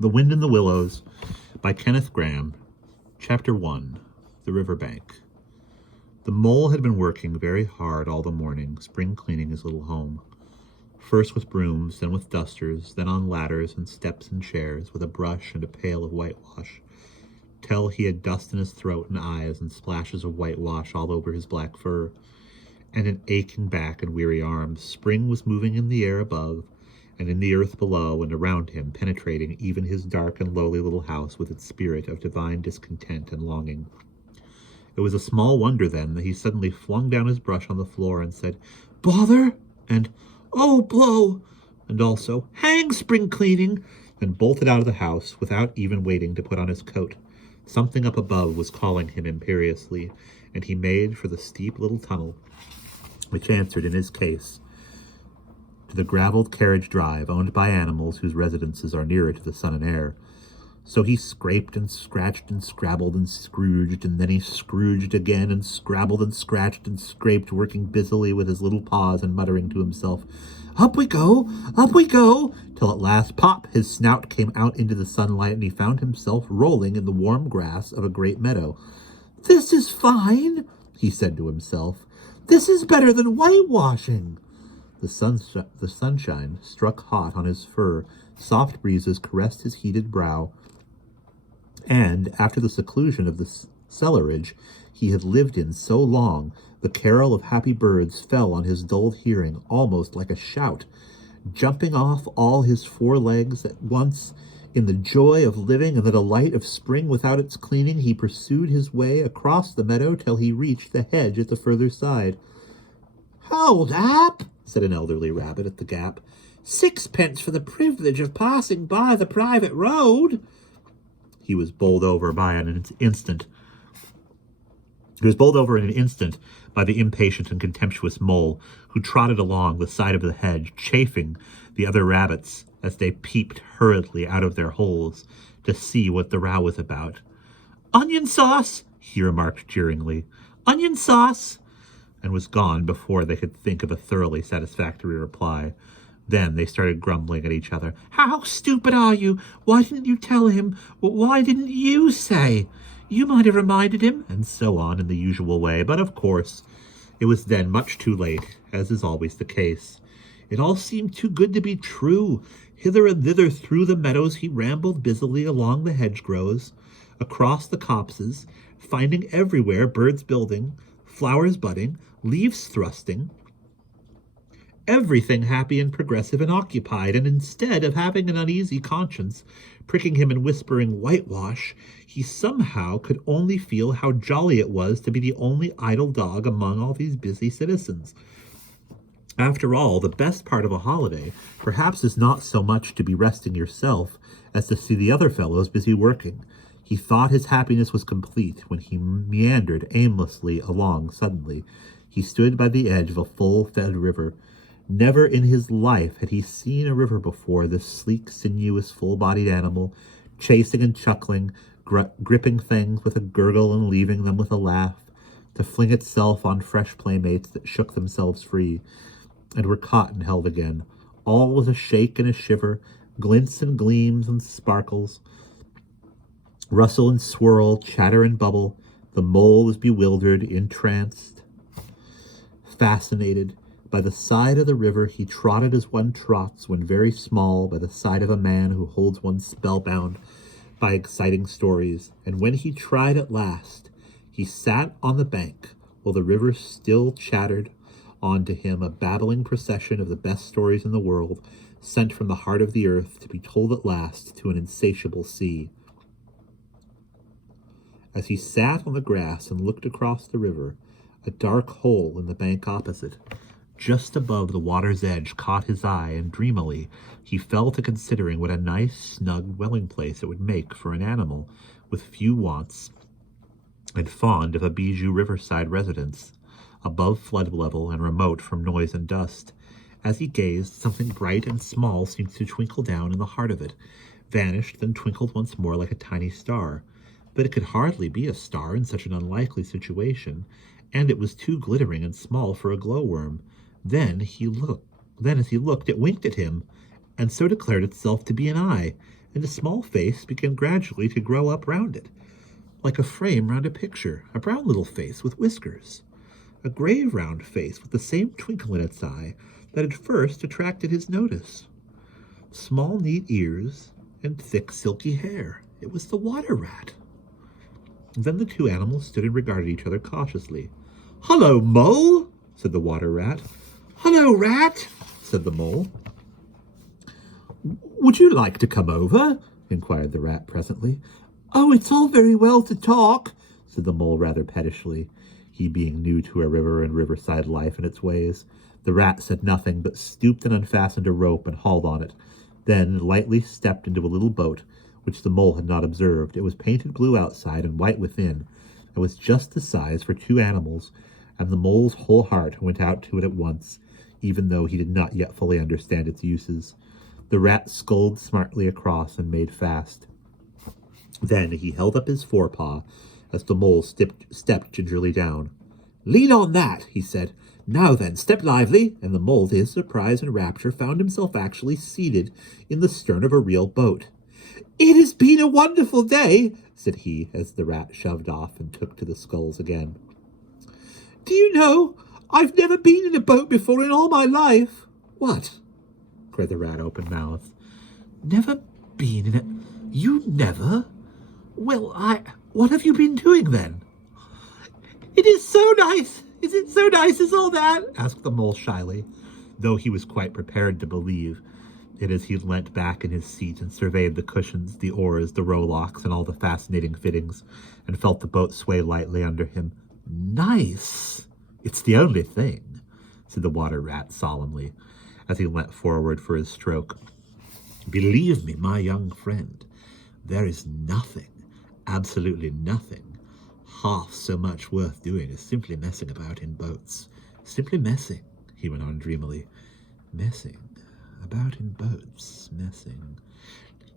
The Wind in the Willows by Kenneth Grahame. Chapter 1. The River Bank. The mole had been working very hard all the morning, spring cleaning his little home. First with brooms, then with dusters, then on ladders and steps and chairs, with a brush and a pail of whitewash, till he had dust in his throat and eyes and splashes of whitewash all over his black fur, and an aching back and weary arms. Spring was moving in the air above, and in the earth below and around him, penetrating even his dark and lowly little house with its spirit of divine discontent and longing. It was a small wonder, then, that he suddenly flung down his brush on the floor and said, "Bother!" and "Oh, blow!" and also, "Hang spring cleaning!" and bolted out of the house without even waiting to put on his coat. Something up above was calling him imperiously, and he made for the steep little tunnel, which answered, in his case, to the gravelled carriage drive owned by animals whose residences are nearer to the sun and air. So he scraped and scratched and scrabbled and scrooged, and then he scrooged again and scrabbled and scratched and scraped, working busily with his little paws and muttering to himself, up we go, till at last, pop, his snout came out into the sunlight, and he found himself rolling in the warm grass of a great meadow. "This is fine," he said to himself. "This is better than whitewashing." The sunshine struck hot on his fur, soft breezes caressed his heated brow, and, after the seclusion of the cellarage he had lived in so long, the carol of happy birds fell on his dulled hearing almost like a shout. Jumping off all his 4 legs at once, in the joy of living and the delight of spring without its cleaning, he pursued his way across the meadow till he reached the hedge at the further side. "Hold up," said an elderly rabbit at the gap. "Sixpence for the privilege of passing by the private road." He was bowled over in an instant by the impatient and contemptuous mole, who trotted along the side of the hedge, chaffing the other rabbits as they peeped hurriedly out of their holes to see what the row was about. "Onion sauce," he remarked jeeringly. "Onion sauce," and was gone before they could think of a thoroughly satisfactory reply. Then they started grumbling at each other. "How stupid are you? Why didn't you tell him? Why didn't you say? You might have reminded him," and so on in the usual way. But, of course, it was then much too late, as is always the case. It all seemed too good to be true. Hither and thither through the meadows he rambled busily, along the hedgerows, across the copses, finding everywhere birds building, flowers budding, leaves thrusting, everything happy and progressive and occupied, and instead of having an uneasy conscience pricking him and whispering whitewash, he somehow could only feel how jolly it was to be the only idle dog among all these busy citizens. After all, the best part of a holiday perhaps is not so much to be resting yourself as to see the other fellows busy working. He thought his happiness was complete when he meandered aimlessly along suddenly. He stood by the edge of a full-fed river. Never in his life had he seen a river before, this sleek, sinuous, full-bodied animal, chasing and chuckling, gripping things with a gurgle and leaving them with a laugh, to fling itself on fresh playmates that shook themselves free, and were caught and held again. All was a shake and a shiver, glints and gleams and sparkles, rustle and swirl, chatter and bubble. The mole was bewildered, entranced, fascinated. By the side of the river he trotted as one trots when very small, by the side of a man who holds one spellbound by exciting stories. And when he tried at last, he sat on the bank while the river still chattered on to him, a babbling procession of the best stories in the world, sent from the heart of the earth to be told at last to an insatiable sea. As he sat on the grass and looked across the river, a dark hole in the bank opposite, just above the water's edge, caught his eye, and dreamily he fell to considering what a nice, snug dwelling-place it would make for an animal with few wants and fond of a bijou riverside residence, above flood level and remote from noise and dust. As he gazed, something bright and small seemed to twinkle down in the heart of it, vanished, then twinkled once more like a tiny star. But it could hardly be a star in such an unlikely situation, and it was too glittering and small for a glowworm. Then as he looked, it winked at him, and so declared itself to be an eye, and a small face began gradually to grow up round it, like a frame round a picture, a brown little face with whiskers, a grave round face with the same twinkle in its eye that had first attracted his notice, small neat ears, and thick silky hair. It was the water rat. Then the two animals stood and regarded each other cautiously. "Hullo, Mole," said the water rat. "Hullo, Rat," said the mole. "Would you like to come over?" inquired the rat presently. "Oh, it's all very well to talk," said the mole rather pettishly, he being new to a river and riverside life and its ways. The rat said nothing, but stooped and unfastened a rope and hauled on it, then lightly stepped into a little boat, which the mole had not observed. It was painted blue outside and white within, and was just the size for two animals, and the mole's whole heart went out to it at once, even though he did not yet fully understand its uses. The rat sculled smartly across and made fast. Then he held up his forepaw as the mole stepped gingerly down. "Lean on that," he said. "Now then, step lively," and the mole, to his surprise and rapture, found himself actually seated in the stern of a real boat. "It has been a wonderful day," said he, as the rat shoved off and took to the sculls again. "Do you know, I've never been in a boat before in all my life." "What?" cried the rat, open-mouthed. "Never been in it? You never? Well, what have you been doing, then?" "It is so nice. Is it so nice as all that?" asked the mole shyly, though he was quite prepared to believe it as he leant back in his seat and surveyed the cushions, the oars, the rowlocks, and all the fascinating fittings, and felt the boat sway lightly under him. "Nice! It's the only thing," said the water rat solemnly, as he leant forward for his stroke. "Believe me, my young friend, there is nothing, absolutely nothing, half so much worth doing as simply messing about in boats. Simply messing," he went on dreamily. "Messing about in boats, messing."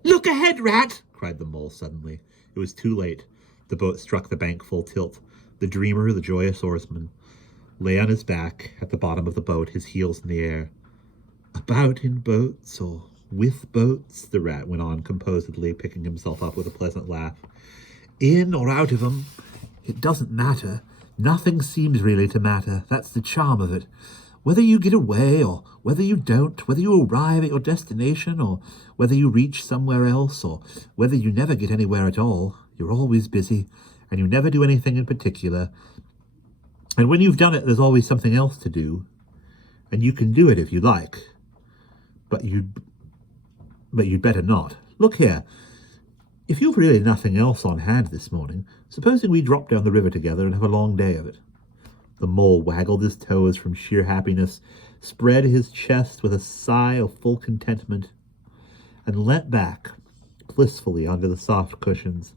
"Look ahead, Rat!" cried the mole suddenly. It was too late. The boat struck the bank full tilt. The dreamer, the joyous oarsman, lay on his back at the bottom of the boat, his heels in the air. "About in boats, or with boats," the rat went on composedly, picking himself up with a pleasant laugh. "In or out of 'em, it doesn't matter. Nothing seems really to matter. That's the charm of it. Whether you get away or whether you don't, whether you arrive at your destination or whether you reach somewhere else or whether you never get anywhere at all, you're always busy and you never do anything in particular. And when you've done it, there's always something else to do. And you can do it if you like. But you'd better not. Look here. If you've really nothing else on hand this morning, supposing we drop down the river together and have a long day of it." The mole waggled his toes from sheer happiness, spread his chest with a sigh of full contentment, and leant back blissfully onto the soft cushions.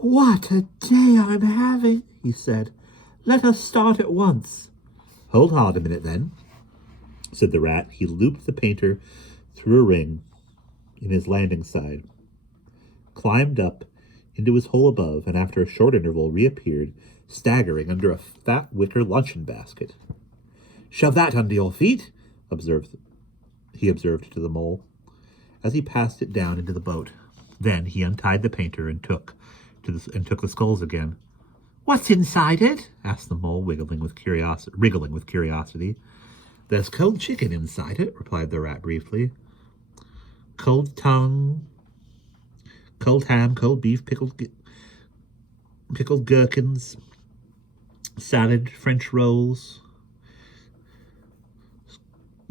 "What a day I'm having," he said. "Let us start at once." "Hold hard a minute, then," said the rat. He looped the painter through a ring in his landing side, climbed up into his hole above, and after a short interval reappeared, staggering under a fat wicker luncheon basket. "Shove that under your feet," he observed to the mole, as he passed it down into the boat. Then he untied the painter and took the sculls again. "What's inside it?" asked the mole, wriggling with curiosity. "There's cold chicken inside it," replied the rat briefly. "Cold tongue, cold ham, cold beef, pickled gherkins, salad, French rolls,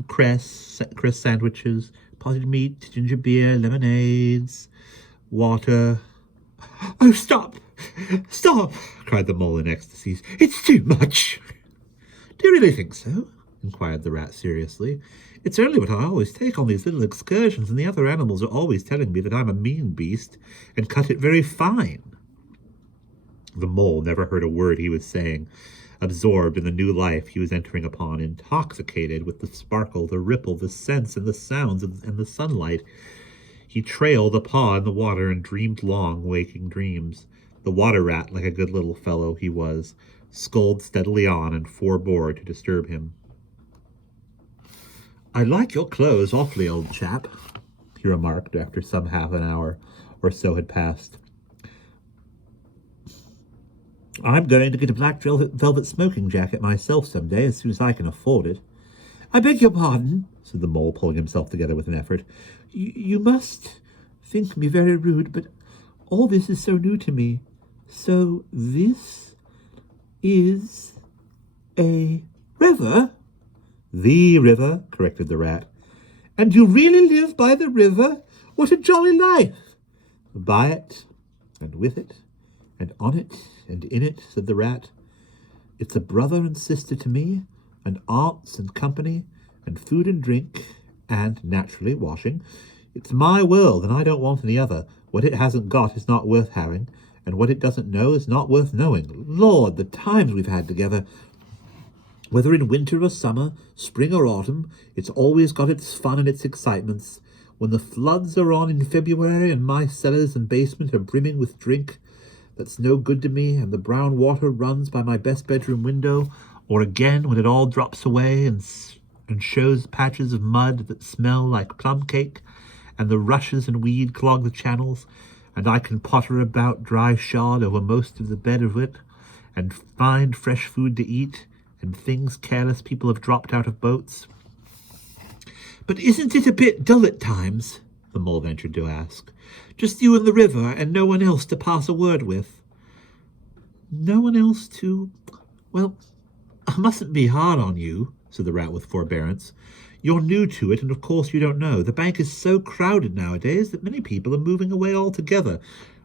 cress sandwiches, potted meat, ginger beer, lemonades, water." "Oh, stop! Stop!" cried the mole in ecstasies. "It's too much." "Do you really think so?" inquired the rat seriously. "It's only what I always take on these little excursions, and the other animals are always telling me that I'm a mean beast and cut it very fine." The mole never heard a word he was saying, absorbed in the new life he was entering upon, intoxicated with the sparkle, the ripple, the scents, and the sounds, and the sunlight. He trailed a paw in the water and dreamed long, waking dreams. The water rat, like a good little fellow he was, sculled steadily on and forbore to disturb him. "I like your clothes awfully, old chap," he remarked after some half an hour or so had passed. I'm going to get a black velvet smoking jacket myself some day, as soon as I can afford it. I beg your pardon, said the mole, pulling himself together with an effort. You must think me very rude, but all this is so new to me. So this is a river? The river, corrected the rat. And you really live by the river? What a jolly life! By it, and with it, and on it, and in it, said the rat. It's a brother and sister to me, and aunts and company, and food and drink, and, naturally, washing. It's my world, and I don't want any other. What it hasn't got is not worth having, and what it doesn't know is not worth knowing. Lord, the times we've had together! Whether in winter or summer, spring or autumn, it's always got its fun and its excitements. When the floods are on in February and my cellars and basement are brimming with drink that's no good to me, and the brown water runs by my best bedroom window, or again when it all drops away and shows patches of mud that smell like plum cake, and the rushes and weed clog the channels, and I can potter about dry shod over most of the bed of it, and find fresh food to eat, and things careless people have dropped out of boats. But isn't it a bit dull at times? The mole ventured to ask. Just you and the river, and no one else to pass a word with. No one else to... Well, I mustn't be hard on you, said the rat with forbearance. You're new to it, and of course you don't know. The bank is so crowded nowadays that many people are moving away altogether.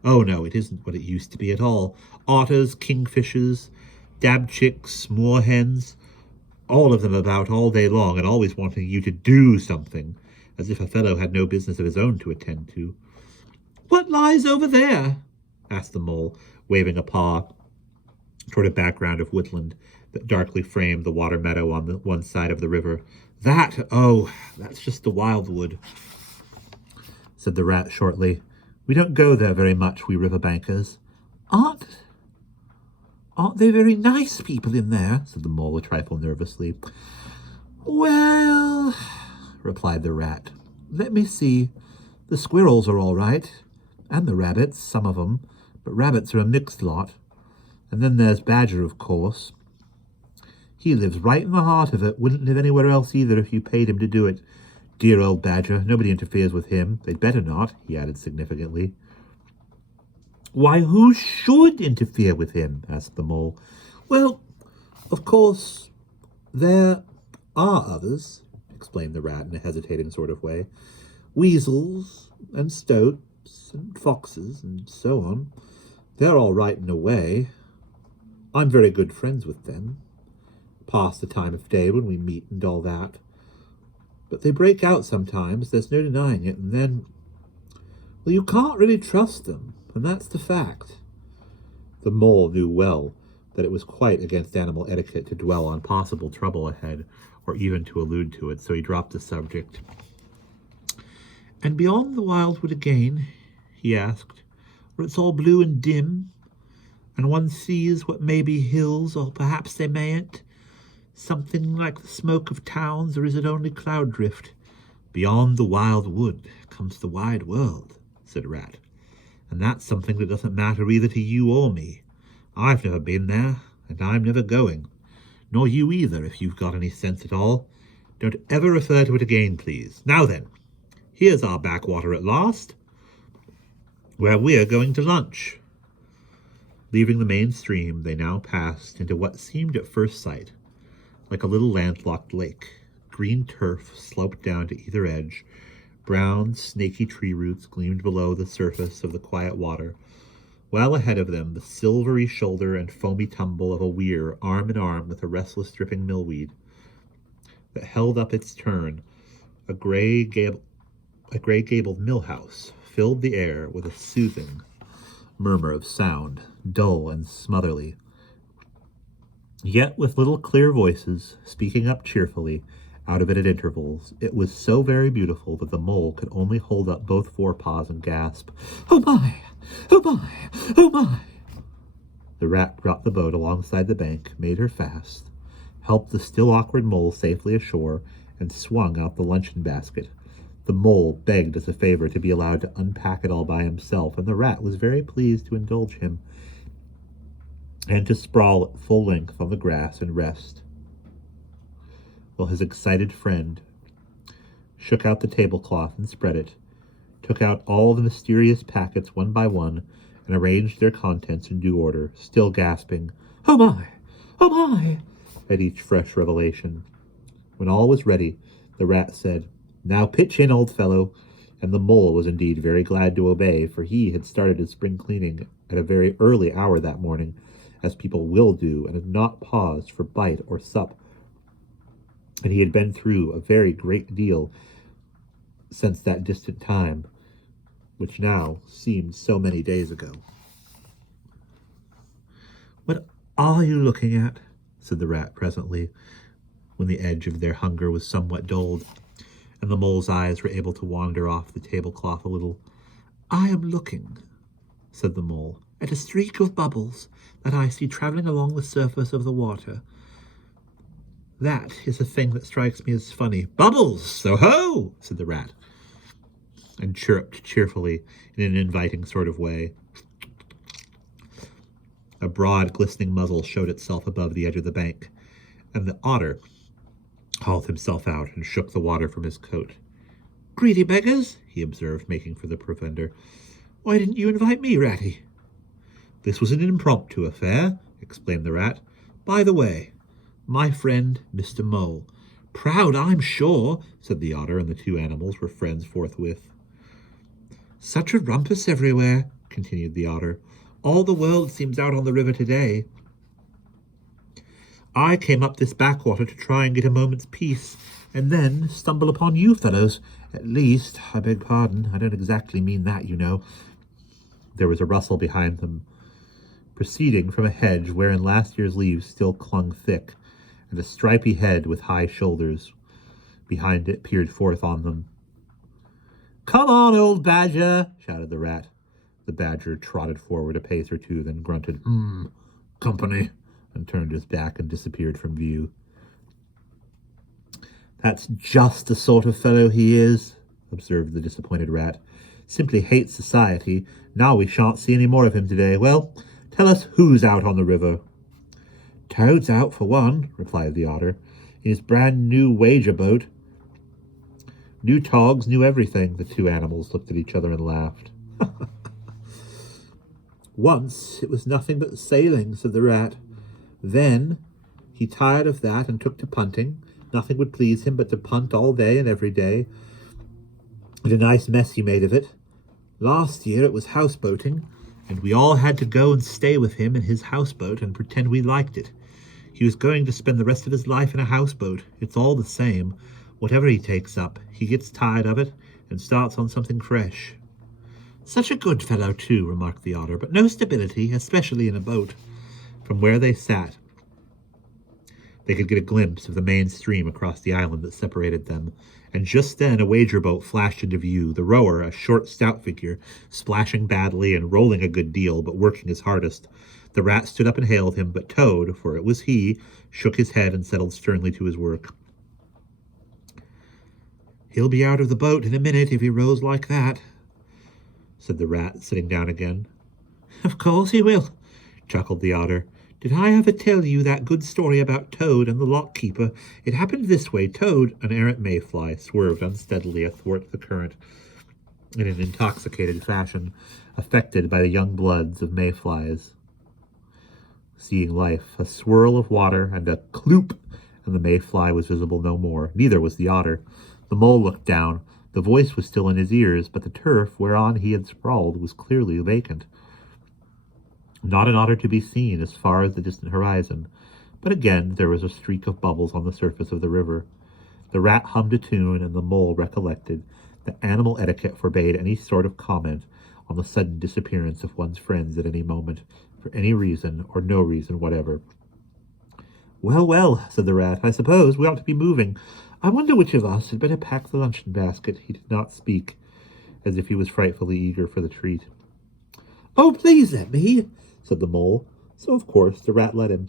Oh, no, it isn't what it used to be at all. Otters, kingfishers, dabchicks, moorhens, all of them about all day long and always wanting you to do something, as if a fellow had no business of his own to attend to. What lies over there? Asked the mole, waving a paw toward a background of woodland that darkly framed the water meadow on the one side of the river. That's just the wildwood, said the rat shortly. We don't go there very much, we river bankers. Aren't they very nice people in there? Said the mole a trifle nervously. Well, replied the rat, let me see. The squirrels are all right, and the rabbits, some of them, but rabbits are a mixed lot. And then there's Badger, of course. He lives right in the heart of it, wouldn't live anywhere else either if you paid him to do it. Dear old Badger, nobody interferes with him. They'd better not, he added significantly. Why, who should interfere with him? Asked the mole. Well, of course, there are others, explained the rat in a hesitating sort of way. Weasels and stoats and foxes and so on. They're all right in a way. I'm very good friends with them. Pass the time of day when we meet and all that. But they break out sometimes, there's no denying it, and then, well, you can't really trust them, and that's the fact. The mole knew well that it was quite against animal etiquette to dwell on possible trouble ahead, or even to allude to it, so he dropped the subject. And beyond the wildwood again, he asked, where it's all blue and dim, and one sees what may be hills, or perhaps they mayn't, something like the smoke of towns, or is it only cloud drift? Beyond the wild wood comes the wide world, said Rat, and that's something that doesn't matter either to you or me. I've never been there, and I'm never going, nor you either, if you've got any sense at all. Don't ever refer to it again, please. Now then, here's our backwater at last, where we're going to lunch. Leaving the main stream, they now passed into what seemed at first sight like a little landlocked lake. Green turf sloped down to either edge. Brown, snaky tree roots gleamed below the surface of the quiet water. Well ahead of them, the silvery shoulder and foamy tumble of a weir, arm in arm with a restless dripping millweed that held up its turn. A gray-gabled mill house filled the air with a soothing murmur of sound, dull and smotherly, yet with little clear voices speaking up cheerfully out of it at intervals. It was so very beautiful that the mole could only hold up both forepaws and gasp, "Oh my! Oh my! Oh my!" The rat brought the boat alongside the bank, made her fast, helped the still awkward mole safely ashore, and swung out the luncheon basket. The mole begged as a favor to be allowed to unpack it all by himself, and the rat was very pleased to indulge him and to sprawl at full length on the grass and rest, while his excited friend shook out the tablecloth and spread it, took out all the mysterious packets one by one, and arranged their contents in due order, still gasping, "Oh my! Oh my!" at each fresh revelation. When all was ready, the rat said, "Now pitch in, old fellow," and the mole was indeed very glad to obey, for he had started his spring cleaning at a very early hour that morning, as people will do, and had not paused for bite or sup, and he had been through a very great deal since that distant time, which now seemed so many days ago. "What are you looking at?" said the rat presently, when the edge of their hunger was somewhat dulled, and the mole's eyes were able to wander off the tablecloth a little. "I am looking," said the mole, "at a streak of bubbles that I see traveling along the surface of the water. That is the thing that strikes me as funny." "Bubbles! So-ho!" said the rat, and chirruped cheerfully in an inviting sort of way. A broad, glistening muzzle showed itself above the edge of the bank, and the otter hauled himself out and shook the water from his coat. "Greedy beggars," he observed, making for the provender. "Why didn't you invite me, Ratty?" "This was an impromptu affair," explained the rat. "By the way, my friend, Mr. Mole." "Proud, I'm sure," said the otter, and the two animals were friends forthwith. "Such a rumpus everywhere," continued the otter. "All the world seems out on the river today. I came up this backwater to try and get a moment's peace, and then stumble upon you fellows. At least, I beg pardon, I don't exactly mean that, you know." There was a rustle behind them, proceeding from a hedge wherein last year's leaves still clung thick, and a stripy head with high shoulders behind it peered forth on them. "Come on, old badger," shouted the rat. The badger trotted forward a pace or two, then grunted, "Company," and turned his back and disappeared from view. "That's just the sort of fellow he is," observed the disappointed rat. "Simply hates society. Now we shan't see any more of him today. Well, tell us who's out on the river." "Toad's out, for one," replied the otter, "in his brand-new wager boat. New togs, new everything." The two animals looked at each other and laughed. "Once it was nothing but sailing," said the rat. "Then he tired of that and took to punting. Nothing would please him but to punt all day and every day, and a nice mess he made of it. Last year it was houseboating, and we all had to go and stay with him in his houseboat and pretend we liked it. He was going to spend the rest of his life in a houseboat. It's all the same. Whatever he takes up, he gets tired of it and starts on something fresh." "Such a good fellow, too," remarked the otter, "but no stability, especially in a boat." From where they sat, they could get a glimpse of the main stream across the island that separated them, and just then a wager boat flashed into view, the rower, a short, stout figure, splashing badly and rolling a good deal, but working his hardest. The rat stood up and hailed him, but Toad, for it was he, shook his head and settled sternly to his work. "He'll be out of the boat in a minute if he rows like that," said the rat, sitting down again. "Of course he will," chuckled the otter. "Did I ever tell you that good story about Toad and the lock-keeper? It happened this way. Toad," an errant mayfly, swerved unsteadily athwart the current in an intoxicated fashion, affected by the young bloods of mayflies. Seeing life, a swirl of water and a kloop, and the mayfly was visible no more. Neither was the otter. The mole looked down. The voice was still in his ears, but the turf whereon he had sprawled was clearly vacant. Not an otter to be seen as far as the distant horizon, but again there was a streak of bubbles on the surface of the river. The rat hummed a tune, and the mole recollected that animal etiquette forbade any sort of comment on the sudden disappearance of one's friends at any moment, for any reason or no reason whatever. "Well, well," said the rat, "I suppose we ought to be moving. I wonder which of us had better pack the luncheon basket." He did not speak, as if he was frightfully eager for the treat. "Oh, please let me," said the mole. So, of course, the rat let him.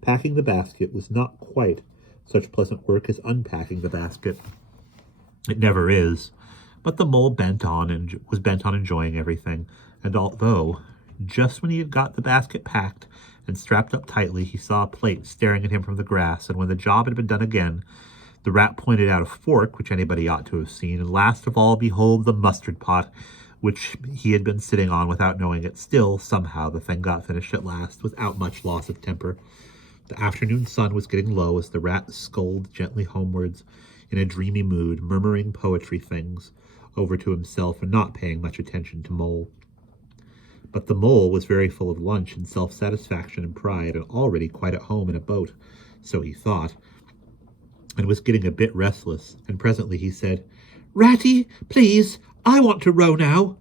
Packing the basket was not quite such pleasant work as unpacking the basket. It never is. But the mole was bent on enjoying everything, and although just when he had got the basket packed and strapped up tightly, he saw a plate staring at him from the grass, and when the job had been done again, the rat pointed out a fork, which anybody ought to have seen, and last of all, behold, the mustard pot, which he had been sitting on without knowing it. Still, somehow, the thing got finished at last, without much loss of temper. The afternoon sun was getting low as the rat sculled gently homewards in a dreamy mood, murmuring poetry things over to himself and not paying much attention to Mole. But the mole was very full of lunch and self-satisfaction and pride, and already quite at home in a boat, so he thought, and was getting a bit restless, and presently he said, "Ratty, please, I want to row now."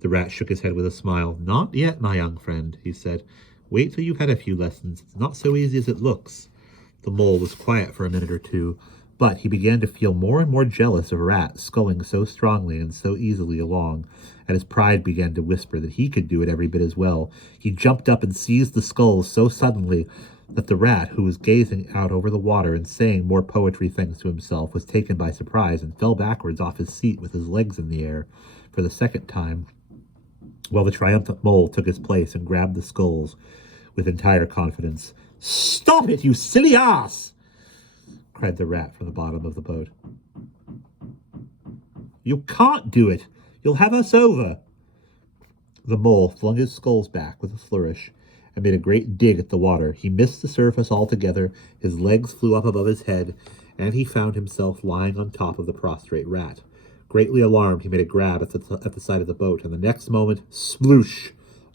The rat shook his head with a smile. "Not yet, my young friend," he said. "Wait till you've had a few lessons. It's not so easy as it looks." The mole was quiet for a minute or two, but he began to feel more and more jealous of Rat sculling so strongly and so easily along, and his pride began to whisper that he could do it every bit as well. He jumped up and seized the sculls so suddenly that the rat, who was gazing out over the water and saying more poetry things to himself, was taken by surprise and fell backwards off his seat with his legs in the air for the second time, while the triumphant mole took his place and grabbed the sculls with entire confidence. "Stop it, you silly ass!" cried the rat from the bottom of the boat. "You can't do it. You'll have us over." The mole flung his sculls back with a flourish and made a great dig at the water. He missed the surface altogether, his legs flew up above his head, and he found himself lying on top of the prostrate rat. Greatly alarmed, he made a grab at the side of the boat, and the next moment, sploosh!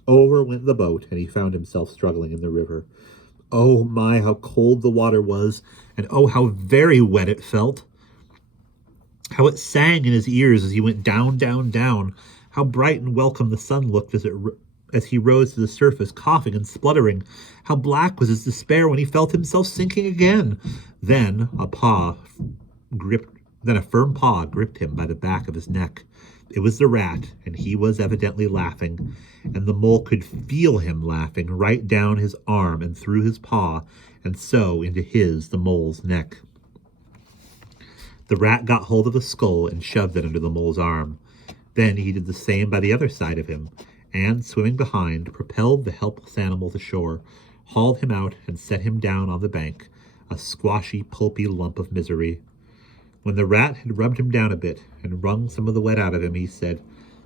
Over went the boat, and he found himself struggling in the river. Oh my, how cold the water was, and oh, how very wet it felt. How it sang in his ears as he went down, down, down. How bright and welcome the sun looked as he rose to the surface, coughing and spluttering. How black was his despair when he felt himself sinking again. Then a firm paw gripped him by the back of his neck. It was the rat, and he was evidently laughing, and the mole could feel him laughing right down his arm and through his paw, and so into the mole's neck. The rat got hold of the skull and shoved it under the mole's arm. Then he did the same by the other side of him, and, swimming behind, propelled the helpless animal to shore, hauled him out, and set him down on the bank, a squashy, pulpy lump of misery. When the rat had rubbed him down a bit and wrung some of the wet out of him, he said,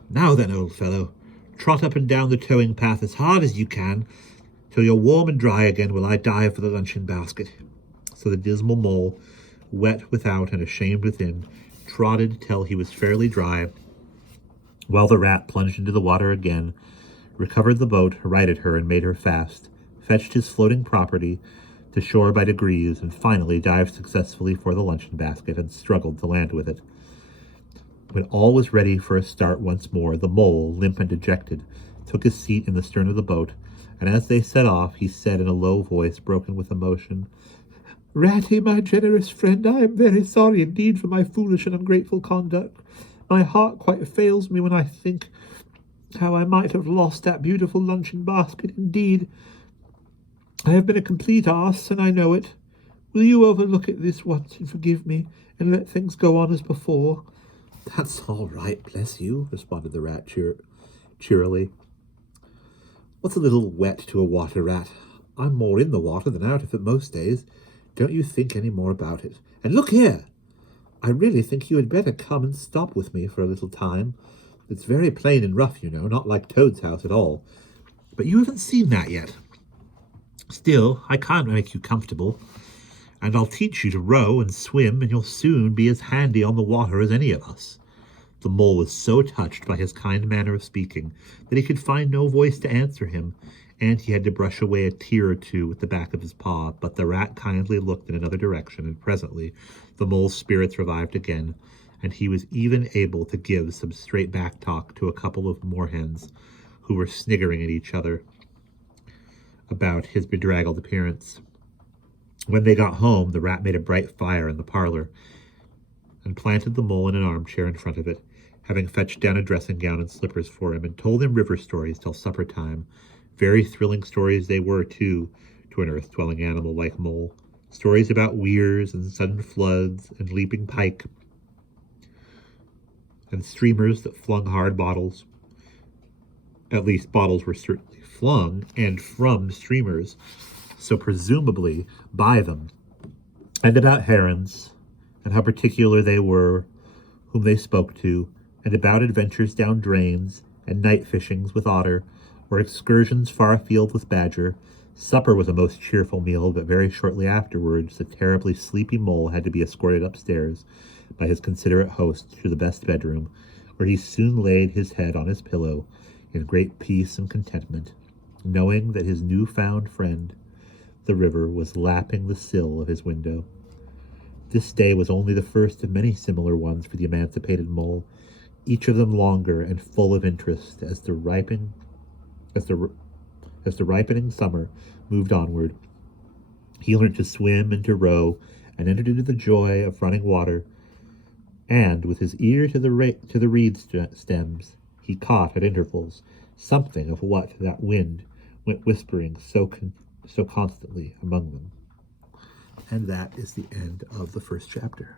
"Now then, old fellow, trot up and down the towing path as hard as you can, till you're warm and dry again while I dive for the luncheon basket." So the dismal mole, wet without and ashamed within, trotted till he was fairly dry, while the rat plunged into the water again, recovered the boat, righted her, and made her fast, fetched his floating property to shore by degrees, and finally dived successfully for the luncheon basket and struggled to land with it. When all was ready for a start once more, the mole, limp and dejected, took his seat in the stern of the boat, and as they set off, he said in a low voice broken with emotion, "Ratty, my generous friend, I am very sorry indeed for my foolish and ungrateful conduct. My heart quite fails me when I think how I might have lost that beautiful luncheon basket. Indeed, I have been a complete ass, and I know it. Will you overlook it this once and forgive me, and let things go on as before?" "That's all right, bless you," responded the rat cheerily. "What's a little wet to a water rat? I'm more in the water than out of it most days. Don't you think any more about it. And look here! I really think you had better come and stop with me for a little time. It's very plain and rough, you know, not like Toad's house at all. But you haven't seen that yet. Still, I can't make you comfortable, and I'll teach you to row and swim, and you'll soon be as handy on the water as any of us." The mole was so touched by his kind manner of speaking that he could find no voice to answer him, and he had to brush away a tear or two with the back of his paw, but the rat kindly looked in another direction, and presently the mole's spirits revived again, and he was even able to give some straight back talk to a couple of moorhens who were sniggering at each other about his bedraggled appearance. When they got home, the rat made a bright fire in the parlor and planted the mole in an armchair in front of it, having fetched down a dressing gown and slippers for him, and told him river stories till supper time. Very thrilling stories they were, too, to an earth-dwelling animal like Mole. Stories about weirs and sudden floods and leaping pike, and streamers that flung hard bottles. At least bottles were certainly flung and from streamers, so presumably by them, and about herons, and how particular they were whom they spoke to, and about adventures down drains, and night fishings with otter, or excursions far afield with badger. Supper was a most cheerful meal, but very shortly afterwards the terribly sleepy mole had to be escorted upstairs by his considerate host to the best bedroom, where he soon laid his head on his pillow in great peace and contentment, knowing that his new-found friend, the river, was lapping the sill of his window. This day was only the first of many similar ones for the emancipated mole, each of them longer and full of interest as the ripening summer moved onward. He learned to swim and to row, and entered into the joy of running water, and with his ear to the reed stems, he caught at intervals something of what that wind went whispering so constantly among them. And that is the end of the first chapter.